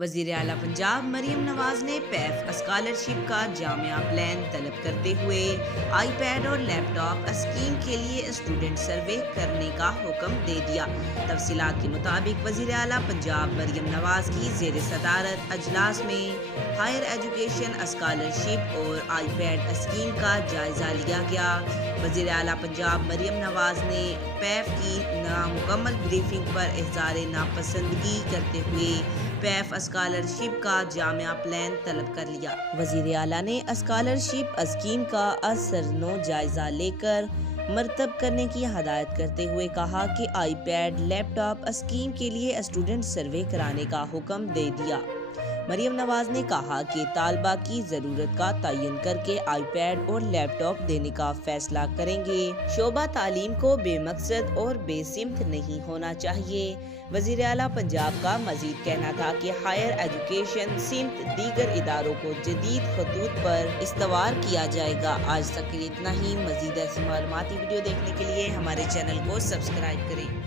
وزیر اعلیٰ پنجاب مریم نواز نے پیف اسکالرشپ کا جامع پلان طلب کرتے ہوئے آئی پیڈ اور لیپ ٹاپ اسکیم کے لیے اسٹوڈنٹ سروے کرنے کا حکم دے دیا۔ تفصیلات کے مطابق وزیر اعلیٰ پنجاب مریم نواز کی زیر صدارت اجلاس میں ہائر ایجوکیشن اسکالرشپ اور آئی پیڈ اسکیم کا جائزہ لیا گیا۔ وزیر اعلیٰ پنجاب مریم نواز نے پیف کی نامکمل بریفنگ پر اظہار ناپسندگی کرتے ہوئے پیف اسکالرشپ کا جامع پلان طلب کر لیا۔ وزیر اعلیٰ نے اسکالرشپ اسکیم کا ازسرنو جائزہ لے کر مرتب کرنے کی ہدایت کرتے ہوئے کہا کہ iPad laptop scheme کے لیے اسٹوڈنٹ سروے کرانے کا حکم دے دیا۔ مریم نواز نے کہا کہ طالبہ کی ضرورت کا تعین کر کے آئی پیڈ اور لیپ ٹاپ دینے کا فیصلہ کریں گے۔ شعبہ تعلیم کو بے مقصد اور بے سمت نہیں ہونا چاہیے۔ وزیر اعلیٰ پنجاب کا مزید کہنا تھا کہ ہائر ایجوکیشن سمت دیگر اداروں کو جدید خطوط پر استوار کیا جائے گا۔ آج تک کے لیے اتنا ہی۔ مزید ایسی معلوماتی ویڈیو دیکھنے کے لیے ہمارے چینل کو سبسکرائب کریں۔